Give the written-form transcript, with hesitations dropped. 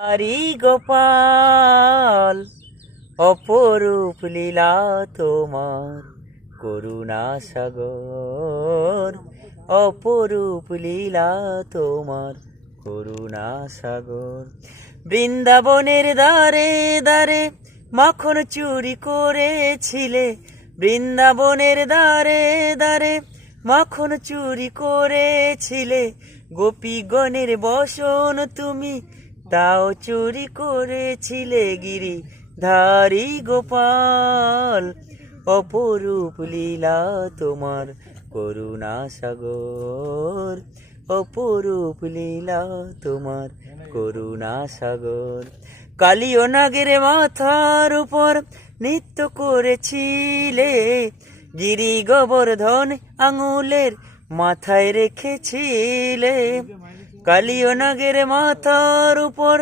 হরি গোপাল অপরূপ লীলা তোমার, করুণা সাগর অপরূপ লীলা তোমার, করুণা সাগর। বৃন্দাবনের দ্বারে দ্বারে মাখন চুরি করেছিলে, বৃন্দাবনের দ্বারে দ্বারে মাখন চুরি করেছিলে, গোপীগণের বসন তুমি তাও চুরি করেছিলে। গিরিধারী গোপাল অপরূপ লীলা তোমার, করুণা সাগর অপরূপ লীলা তোমার, করুণা সাগর। কালিও নাগের মাথার উপর নৃত্য করেছিলে, গিরি গোবর্ধন আঙুলের মাথায় রেখেছিলে। কালিও নাগের মাথার উপর